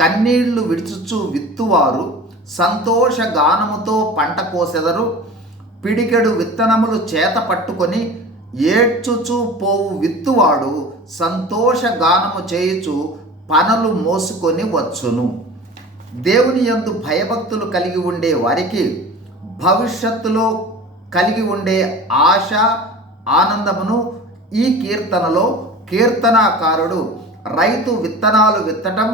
కన్నీళ్ళు విడుచుచు విత్తువారు సంతోష గానముతో పంట కోసెదరు పిడికెడు విత్తనములు చేత పట్టుకొని ఏడ్చుచు పోవు విత్తువాడు సంతోష గానము చేయుచు పనులు మోసుకొని వచ్చును. దేవుని యందు భయభక్తులు కలిగి ఉండే వారికి భవిష్యత్తులో కలిగి ఉండే ఆశ ఆనందమును ఈ కీర్తనలో కీర్తనాకారుడు రైతు విత్తనాలు విత్తటం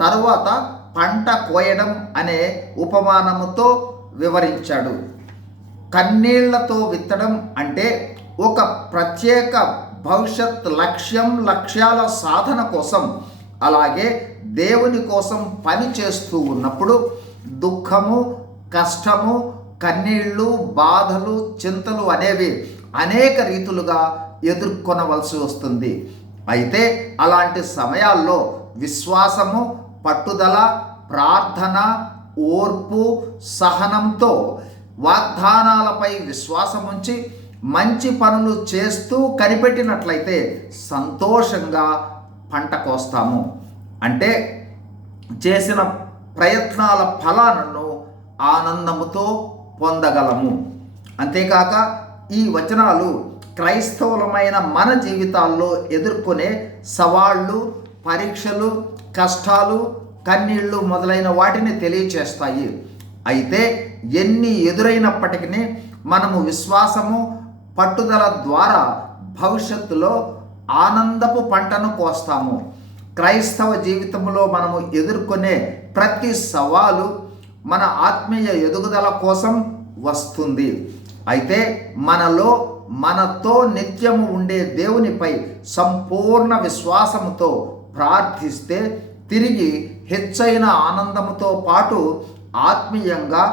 తరువాత పంట కోయడం అనే ఉపమానముతో వివరించాడు. కన్నీళ్ళతో విత్తడం అంటే ఒక ప్రత్యేక భవిష్యత్ లక్ష్యం లక్ష్యాల సాధన కోసం అలాగే దేవుని కోసం పని చేస్తూ ఉన్నప్పుడు దుఃఖము కష్టము కన్నీళ్ళు బాధలు చింతలు అనేవి అనేక రీతులుగా ఎదుర్కొనవలసి వస్తుంది. అయితే అలాంటి సమయాల్లో విశ్వాసము పట్టుదల ప్రార్థన ఓర్పు సహనంతో వాగ్దానాలపై విశ్వాసం ఉంచి మంచి పనులు చేస్తూ కనిపెట్టినట్లయితే సంతోషంగా పంట కోస్తాము. అంటే చేసిన ప్రయత్నాల ఫలాలను ఆనందముతో పొందగలము. అంతేకాక ఈ వచనాలు క్రైస్తవులమైన మన జీవితాల్లో ఎదుర్కొనే సవాళ్ళు పరీక్షలు కష్టాలు కన్నీళ్ళు మొదలైన వాటిని తెలియచేస్తాయి. అయితే ఎన్ని ఎదురైనప్పటికీ మనము విశ్వాసము పట్టుదల ద్వారా భవిష్యత్తులో ఆనందపు పంటను కోస్తాము. క్రైస్తవ జీవితంలో మనము ఎదుర్కొనే ప్రతి సవాలు మన ఆత్మీయ ఎదుగుదల కోసం వస్తుంది. అయితే మనలో మనతో నిత్యము ఉండే దేవునిపై సంపూర్ణ విశ్వాసముతో ప్రార్థిస్తే తిరిగి హెచ్చైన ఆనందంతో పాటు ఆత్మీయంగా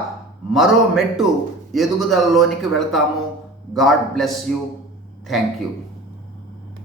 మరో మెట్టు ఎదుగుదలలోనికి వెళతాము. God bless you. Thank you